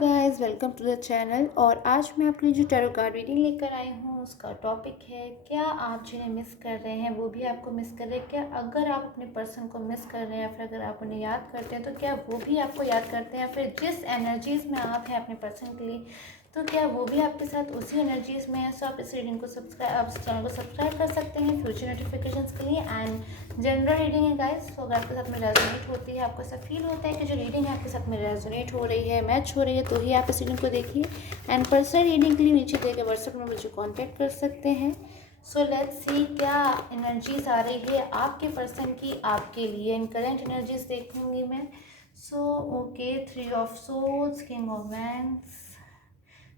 Guys, welcome to the channel. और आज मैं आपके लिए जो टैरो कार्ड रीडिंग लेकर आई हूँ उसका टॉपिक है, क्या आप जिन्हें मिस कर रहे हैं वो भी आपको मिस कर रहे हैं। क्या अगर आप अपने पर्सन को मिस कर रहे हैं या फिर अगर आप उन्हें याद करते हैं तो क्या वो भी आपको याद करते हैं, या फिर जिस एनर्जीज़ में आप हैं अपने पर्सन के लिए तो क्या वो भी आपके साथ उसी एनर्जीज़ में है। सो आप इस रीडिंग को आप इस चैनल को सब्सक्राइब कर सकते हैं फ्यूचर नोटिफिकेशंस के लिए। एंड जनरल रीडिंग है गाइस, तो अगर आपके साथ में रेजोनेट होती है, आपको ऐसा फील होता है कि जो रीडिंग है आपके साथ में रेजोनेट हो रही है, मैच हो रही है, तो ही आप इस रीडिंग को देखिए। एंड पर्सनल रीडिंग के लिए नीचे दिए गए व्हाट्सएप में मुझे कॉन्टैक्ट कर सकते हैं। सो लेट्स सी क्या एनर्जीज आ रही है आपके पर्सन की आपके लिए। इन करेंट एनर्जीज देखूंगी मैं। So okay, 3 of souls, king of wands,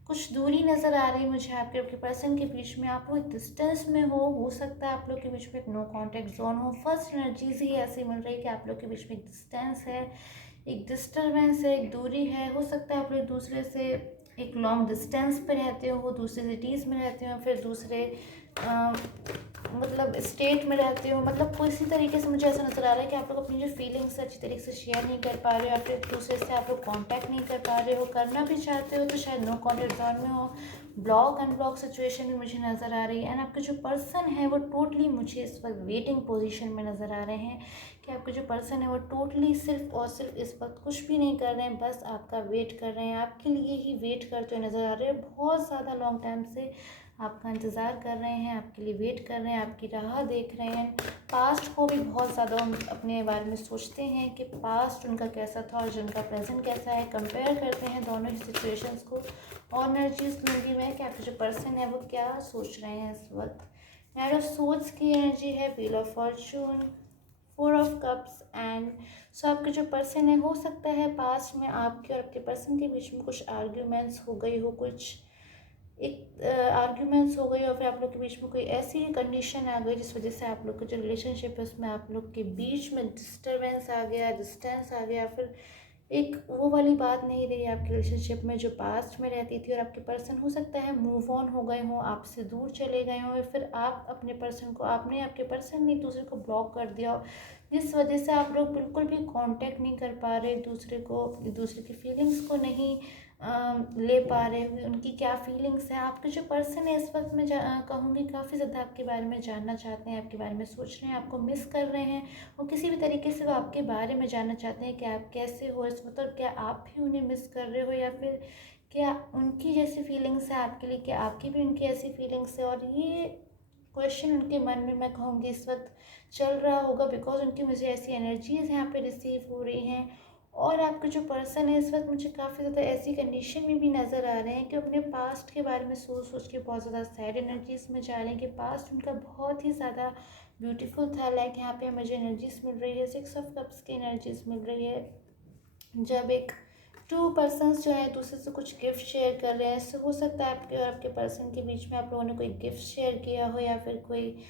कुछ दूरी नज़र आ रही है मुझे आपके पर्सन के बीच में। आप लोग डिस्टेंस में हो सकता है आप लोग के बीच में एक नो कांटेक्ट जोन हो। फर्स्ट एनर्जीज ही ऐसी मिल रही है कि आप लोग के बीच में एक डिस्टेंस है, एक डिस्टर्बेंस है, एक दूरी है। हो सकता है आप लोग दूसरे से एक लॉन्ग डिस्टेंस पे रहते हो, दूसरे सिटीज़ में रहते हो, फिर दूसरे मतलब स्टेट में रहते हो। मतलब किसी तरीके से मुझे ऐसा नज़र आ रहा है कि आप लोग अपनी जो फीलिंग्स अच्छी तरीके से शेयर नहीं कर पा रहे हो, या फिर दूसरे से आप लोग कांटेक्ट नहीं कर पा रहे हो। करना भी चाहते हो तो शायद नो कांटेक्ट जोन में हो। ब्लॉक अनब्लॉक सिचुएशन भी मुझे नज़र आ रही है। एंड आपके जो पर्सन है वो टोटली मुझे इस वक्त वेटिंग पोजीशन में नज़र आ रहे हैं कि आपके जो पर्सन है वो टोटली सिर्फ और सिर्फ इस वक्त कुछ भी नहीं कर रहे हैं, बस आपका वेट कर रहे हैं, आपके लिए ही वेट करते हुए नज़र आ रहे हैं। बहुत ज़्यादा लॉन्ग टाइम से आपका इंतज़ार कर रहे हैं, आपके लिए वेट कर रहे हैं, आपकी राह देख रहे हैं। पास्ट को भी बहुत ज़्यादा अपने बारे में सोचते हैं कि पास्ट उनका कैसा था और जिनका प्रेजेंट कैसा है। कंपेयर करते हैं दोनों ही सिचुएशंस को। और एनर्जीज लूँगी मैं कि आपके जो पर्सन है वो क्या सोच रहे हैं इस वक्त। नाइट ऑफ सोर्ड्स की एनर्जी है, wheel of Fortune, 4 of cups and so आपके जो पर्सन है हो सकता है पास्ट में आपके और आपके पर्सन के बीच में कुछ आर्ग्यूमेंट्स हो गई हो, कुछ एक आर्ग्यूमेंट्स हो गई, और फिर आप लोग के बीच में कोई ऐसी कंडीशन आ गई जिस वजह से आप लोग का जो रिलेशनशिप है उसमें आप लोग के बीच में डिस्टर्बेंस आ गया, डिस्टेंस आ गया। फिर एक वो वाली बात नहीं रही आपके रिलेशनशिप में जो पास्ट में रहती थी, और आपके पर्सन हो सकता है मूव ऑन हो गए हों, आपसे दूर चले गए हों, या फिर आप अपने पर्सन को, आपने आपके पर्सन ने एक दूसरे को ब्लॉक कर दिया हो, जिस वजह से आप लोग बिल्कुल भी कांटेक्ट नहीं कर पा रहे एक दूसरे को, एक दूसरे की फीलिंग्स को नहीं ले पा रहे हुए। उनकी क्या फीलिंग्स हैं, आपके जो पर्सन है इस वक्त मैं कहूँगी काफ़ी ज़्यादा आपके बारे में जानना चाहते हैं, आपके बारे में सोच रहे हैं, आपको मिस कर रहे हैं। और किसी भी तरीके से वो आपके बारे में जानना चाहते हैं कि आप कैसे हो इस वक्त, और क्या आप भी उन्हें मिस कर रहे हो, या फिर क्या उनकी जैसी फीलिंग्स है आपके लिए, क्या आपकी भी उनकी ऐसी फीलिंग्स है। और ये क्वेश्चन उनके मन में मैं कहूँगी इस वक्त चल रहा होगा, बिकॉज उनकी मुझे ऐसी एनर्जीज़ यहाँ पे रिसीव हो रही हैं। और आपके जो पर्सन है इस वक्त मुझे काफ़ी ज़्यादा ऐसी कंडीशन में भी नज़र आ रहे हैं कि अपने पास्ट के बारे में सोच सोच के बहुत ज़्यादा सैड एनर्जीज में जा रहे हैं कि पास्ट उनका बहुत ही ज़्यादा ब्यूटीफुल था। लाइक यहाँ पे मुझे एनर्जीज मिल रही है, 6 ऑफ कप्स की एनर्जीज मिल रही है। जब एक 2 पर्सन्स जो है दूसरे से कुछ गिफ्ट शेयर कर रहे हैं, इससे हो सकता है आपके और आपके पर्सन के बीच में आप लोगों ने कोई गिफ्ट शेयर किया हो, या फिर कोई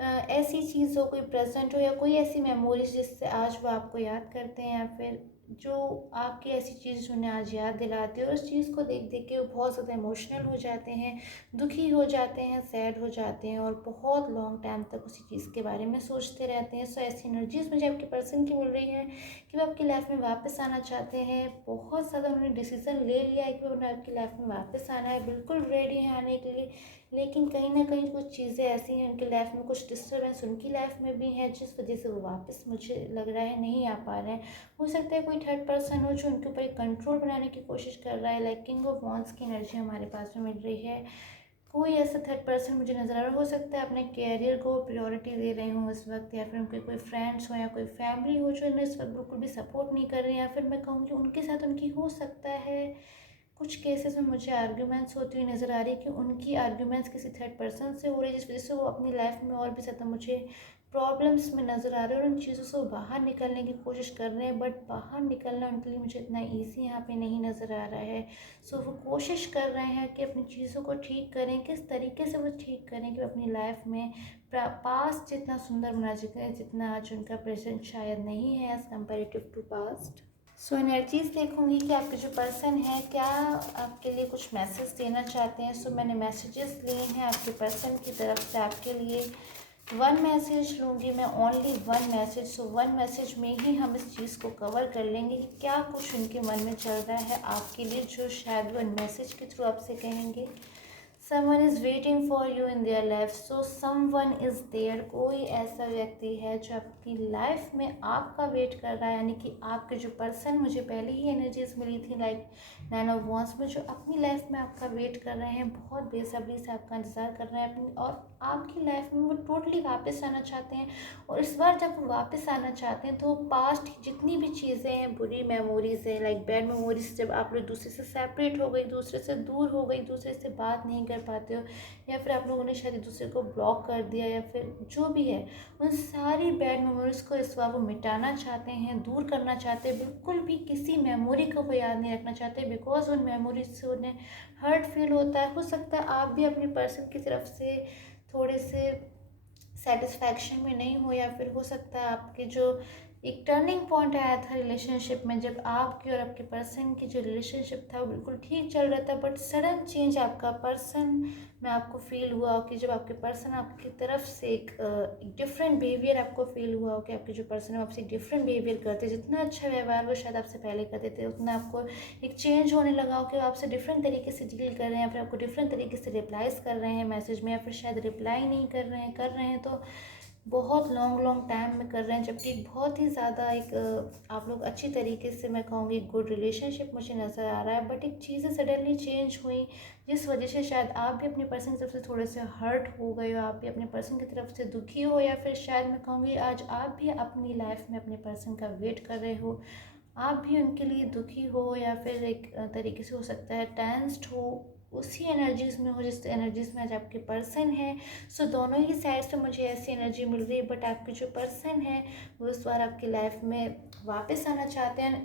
ऐसी चीज़ हो, कोई प्रेजेंट हो, या कोई ऐसी मेमोरीज जिससे आज वो आपको याद करते हैं, या फिर जो आपकी ऐसी चीज़ जो उन्हें आज याद दिलाती है, और उस चीज़ को देख देख के वो बहुत ज़्यादा इमोशनल हो जाते हैं, दुखी हो जाते हैं, सैड हो जाते हैं, और बहुत लॉन्ग टाइम तक उसी चीज़ के बारे में सोचते रहते हैं। सो ऐसी एनर्जीज मुझे आपके पर्सन की मिल रही है कि वो आपकी लाइफ में वापस आना चाहते हैं। बहुत ज़्यादा उन्होंने डिसीज़न ले लिया है कि वो आपकी लाइफ में वापस आना है, बिल्कुल रेडी है आने के लिए। लेकिन कहीं ना कहीं कुछ चीज़ें ऐसी हैं उनकी लाइफ में, कुछ डिस्टर्बेंस उनकी लाइफ में भी है, जिस वजह से वो वापस मुझे लग रहा है नहीं आ पा रहे हैं। हो सकता है कोई थर्ड पर्सन हो जो उनके ऊपर एक कंट्रोल बनाने की कोशिश कर रहा है। लाइक किंग ऑफ वॉन्ड्स की एनर्जी हमारे पास में मिल रही है। कोई ऐसा थर्ड पर्सन मुझे नज़र आ रहा हो सकता है अपने कैरियर को प्रायोरिटी दे रहे हों इस वक्त, या फिर उनके कोई फ्रेंड्स हो या कोई फैमिली हो जो इन्हें इस वक्त बिल्कुल भी सपोर्ट नहीं कर रहे हैं, या फिर मैं कहूँगी उनके साथ उनकी हो सकता है कुछ केसेस में मुझे आर्ग्यूमेंट्स होती हुई नज़र आ रही है कि उनकी आर्ग्यूमेंट्स किसी थर्ड पर्सन से हो रही है, जिस वजह से वो अपनी लाइफ में और भी ज़्यादा मुझे प्रॉब्लम्स में नज़र आ रहे हैं, और उन चीज़ों से वो बाहर निकलने की कोशिश कर रहे हैं। बट बाहर निकलना उनके लिए मुझे इतना ईजी यहाँ पे नहीं नज़र आ रहा है। सो वो कोशिश कर रहे हैं कि अपनी चीज़ों को ठीक करें, किस तरीके से वो ठीक करें कि अपनी लाइफ में पास्ट जितना सुंदर बना सकें जितना आज उनका प्रेजेंट शायद नहीं है as comparative to past. So energies देखूंगी कि आपके जो पर्सन है क्या आपके लिए कुछ मैसेज देना चाहते हैं। सो मैंने मैसेजेस लिए हैं आपके पर्सन की तरफ से आपके लिए। वन मैसेज लूँगी मैं, only one message. So one message में ही हम इस चीज़ को कवर कर लेंगे कि क्या कुछ उनके मन में चल रहा है आपके लिए, जो शायद वन मैसेज के थ्रू आपसे कहेंगे। Someone is waiting for you in their life. So someone is there, कोई ऐसा व्यक्ति है जो आपकी लाइफ में आपका वेट कर रहा है, यानी कि आपके जो पर्सन, मुझे पहले ही एनर्जीज मिली थी लाइक 9 ऑफ वांड्स में, जो अपनी लाइफ में आपका वेट कर रहे हैं, बहुत बेसब्री से आपका इंतज़ार कर रहे हैं अपनी, और आपकी लाइफ में वो टोटली वापस आना चाहते हैं। और इस बार जब वो वापस आना चाहते हैं तो पास्ट की जितनी भी चीज़ें हैं, बुरी मेमोरीज हैं, लाइक बैड मेमोरीज, जब आप लोग दूसरे से सेपरेट हो गई, दूसरे से दूर हो गई, दूसरे से बात नहीं कर पाते हो, या फिर आप लोगों ने शायद एक दूसरे को ब्लॉक कर दिया, या फिर जो भी है, उन सारी बैड मेमोरीज को इस बार वो मिटाना चाहते हैं, दूर करना चाहते हैं। बिल्कुल भी किसी मेमोरी को वो याद नहीं रखना चाहते, बिकॉज उन मेमोरीज से उन्हें हर्ट फील होता है। हो सकता है आप भी अपने पर्सन की तरफ से थोड़े से सेटिस्फैक्शन में नहीं हो, या फिर हो सकता है आपके जो एक टर्निंग पॉइंट आया था रिलेशनशिप में, जब आपकी और आपके पर्सन की जो रिलेशनशिप था वो बिल्कुल ठीक चल रहा था, बट सडन चेंज आपका पर्सन में आपको फील हुआ हो कि जब आपके पर्सन आपकी तरफ से एक डिफरेंट बिहेवियर आपको फील हुआ हो कि आपके जो पर्सन है आपसे डिफरेंट बिहेवियर करते, जितना अच्छा व्यवहार वो शायद आपसे पहले करते थे, उतना आपको एक चेंज होने लगा हो कि वो आपसे डिफरेंट तरीके से डील कर रहे हैं, या फिर आपको डिफरेंट तरीके से रिप्लाईज कर रहे हैं मैसेज में, या फिर शायद रिप्लाई नहीं कर रहे हैं तो बहुत लॉन्ग लॉन्ग टाइम में कर रहे हैं, जबकि बहुत ही ज़्यादा एक आप लोग अच्छी तरीके से, मैं कहूँगी गुड रिलेशनशिप मुझे नज़र आ रहा है। बट एक चीज़ें सडनली चेंज हुई, जिस वजह से शायद आप भी अपने पर्सन की तरफ से थोड़े से हर्ट हो गए हो, आप भी अपने पर्सन की तरफ से दुखी हो, या फिर शायद मैं कहूँगी आज आप भी अपनी लाइफ में अपने पर्सन का वेट कर रहे हो, आप भी उनके लिए दुखी हो, या फिर एक तरीके से हो सकता है टेंस्ड हो, उसी एनर्जीज़ में हो जिस एनर्जीज़ में आज आपके पर्सन है। सो दोनों ही साइड से मुझे ऐसी एनर्जी मिल रही है, बट आपके जो पर्सन है वो इस बार आपकी लाइफ में वापस आना चाहते हैं।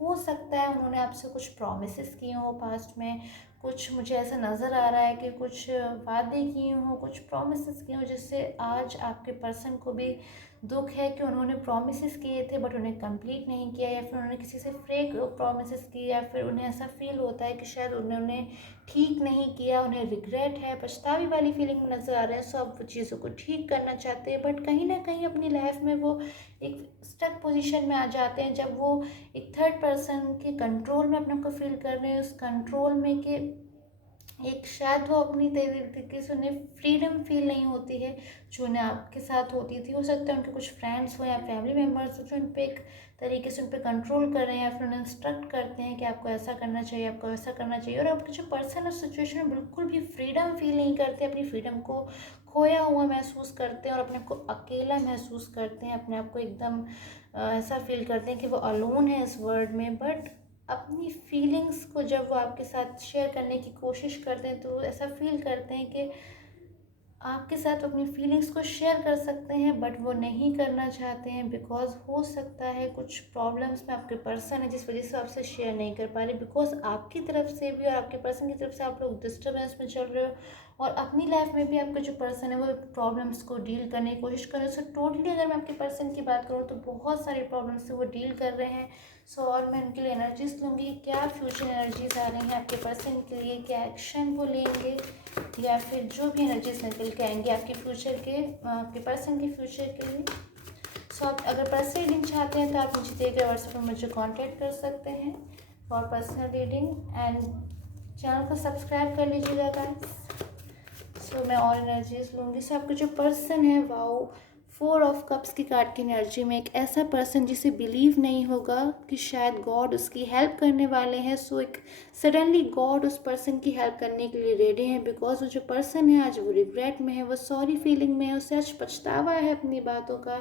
हो सकता है उन्होंने आपसे कुछ प्रॉमिसेस किए हों पास्ट में, कुछ मुझे ऐसा नज़र आ रहा है कि कुछ वादे किए हों, कुछ प्रॉमिसेस किए हों, जिससे आज आपके पर्सन को भी दुख है कि उन्होंने प्रॉमिसेस किए थे बट उन्हें कंप्लीट नहीं किया, या फिर उन्होंने किसी से फेक प्रॉमिसेस किए, या फिर उन्हें ऐसा फील होता है कि शायद उन्होंने ठीक नहीं किया, उन्हें रिग्रेट है, पछतावे वाली फीलिंग नज़र आ रहा है। सो अब वो चीज़ों को ठीक करना चाहते हैं, बट कहीं ना कहीं अपनी लाइफ में वो एक स्टक पोजीशन में आ जाते हैं, जब वो एक थर्ड पर्सन के कंट्रोल में अपने को फील कर रहे हैं, उस कंट्रोल में कि एक शायद वो अपनी तरीके से उन्हें फ्रीडम फील नहीं होती है जो उन्हें आपके साथ होती थी। हो सकता है उनके कुछ फ्रेंड्स हो या फैमिली मेम्बर्स हो जो उन पर एक तरीके से उन पर कंट्रोल कर रहे हैं, या फिर उन्हें इंस्ट्रक्ट करते हैं कि आपको ऐसा करना चाहिए, आपको ऐसा करना चाहिए, और आपके जो पर्सन उस सिचुएशन में बिल्कुल भी फ्रीडम फील नहीं करते, अपनी फ्रीडम को खोया हुआ महसूस करते हैं, और अपने को अकेला महसूस करते हैं, अपने आप को एकदम ऐसा फील करते हैं कि वो अलोन है इस वर्ल्ड में। बट अपनी फीलिंग्स को जब वो आपके साथ शेयर करने की कोशिश करते हैं तो ऐसा फील करते हैं कि आपके साथ अपनी फीलिंग्स को शेयर कर सकते हैं, बट वो नहीं करना चाहते हैं, बिकॉज हो सकता है कुछ प्रॉब्लम्स में आपके पर्सन है जिस वजह से आपसे शेयर नहीं कर पा रहे, बिकॉज आपकी तरफ से भी और आपके पर्सन की तरफ से आप लोग डिस्टर्बेंस में चल रहे हो, और अपनी लाइफ में भी आपका जो पर्सन है वो प्रॉब्लम्स को डील करने की कोशिश कर रहे हो। सो टोटली अगर मैं आपके पर्सन की बात करूँ तो बहुत सारे प्रॉब्लम्स से वो डील कर रहे हैं। सो और मैं उनके लिए एनर्जीज लूँगी, क्या फ्यूचर एनर्जीज आ रही हैं आपके पर्सन के लिए, क्या एक्शन वो लेंगे, या फिर जो भी एनर्जीज निकल के आएंगे आपके फ्यूचर के, आपके पर्सन के फ्यूचर के लिए। सो आप अगर पर्सनल रीडिंग चाहते हैं तो आप मुझे दिए गए व्हाट्सएप पर मुझे कांटेक्ट कर सकते हैं for personal reading, and channel को सब्सक्राइब कर लीजिएगा गाइस। सो मैं और एनर्जीज लूँगी। सो आपका जो पर्सन है, वाओ, 4 ऑफ कप्स की कार्ड की एनर्जी में एक ऐसा पर्सन जिसे बिलीव नहीं होगा कि शायद गॉड उसकी हेल्प करने वाले हैं। सो एक सडनली गॉड उस पर्सन की हेल्प करने के लिए रेडी है, बिकॉज वो जो पर्सन है आज वो रिग्रेट में है, वो सॉरी फीलिंग में है, उसे आज पछतावा है अपनी बातों का।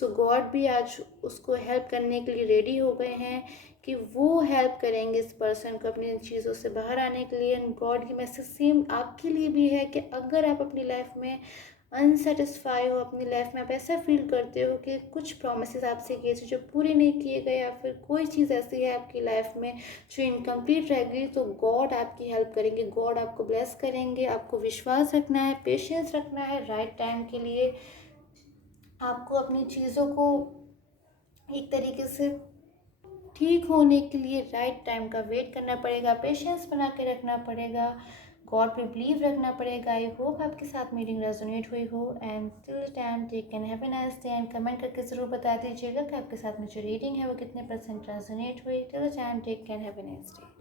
सो गॉड भी आज उसको हेल्प करने के लिए रेडी हो गए हैं कि वो हेल्प करेंगे इस पर्सन को अपनी इन चीज़ों से बाहर आने के लिए। एंड गॉड की मैसेज सेम आपके लिए भी है कि अगर आप अपनी लाइफ में अनसेटिस्फाई हो, अपनी लाइफ में आप ऐसा फील करते हो कि कुछ प्रॉमिसेस आपसे किए थे जो पूरे नहीं किए गए, या फिर कोई चीज़ ऐसी है आपकी लाइफ में जो इनकम्प्लीट रह गई, तो गॉड आपकी हेल्प करेंगे, गॉड आपको ब्लेस करेंगे। आपको विश्वास रखना है, पेशेंस रखना है, राइट टाइम के लिए आपको अपनी चीज़ों को एक तरीके से ठीक होने के लिए राइट टाइम का वेट करना पड़ेगा, पेशेंस बना के रखना पड़ेगा। गॉड पे बिलीव रखना पड़ेगा। आई होप आपके साथ मीटिंग रेजोनेट हुई हो। And till time take can have a nice day and comment करके ज़रूर बता दीजिएगा कि आपके साथ में जो रीडिंग है वो कितने % रेजोनेट हुई। Till time take can have a nice day.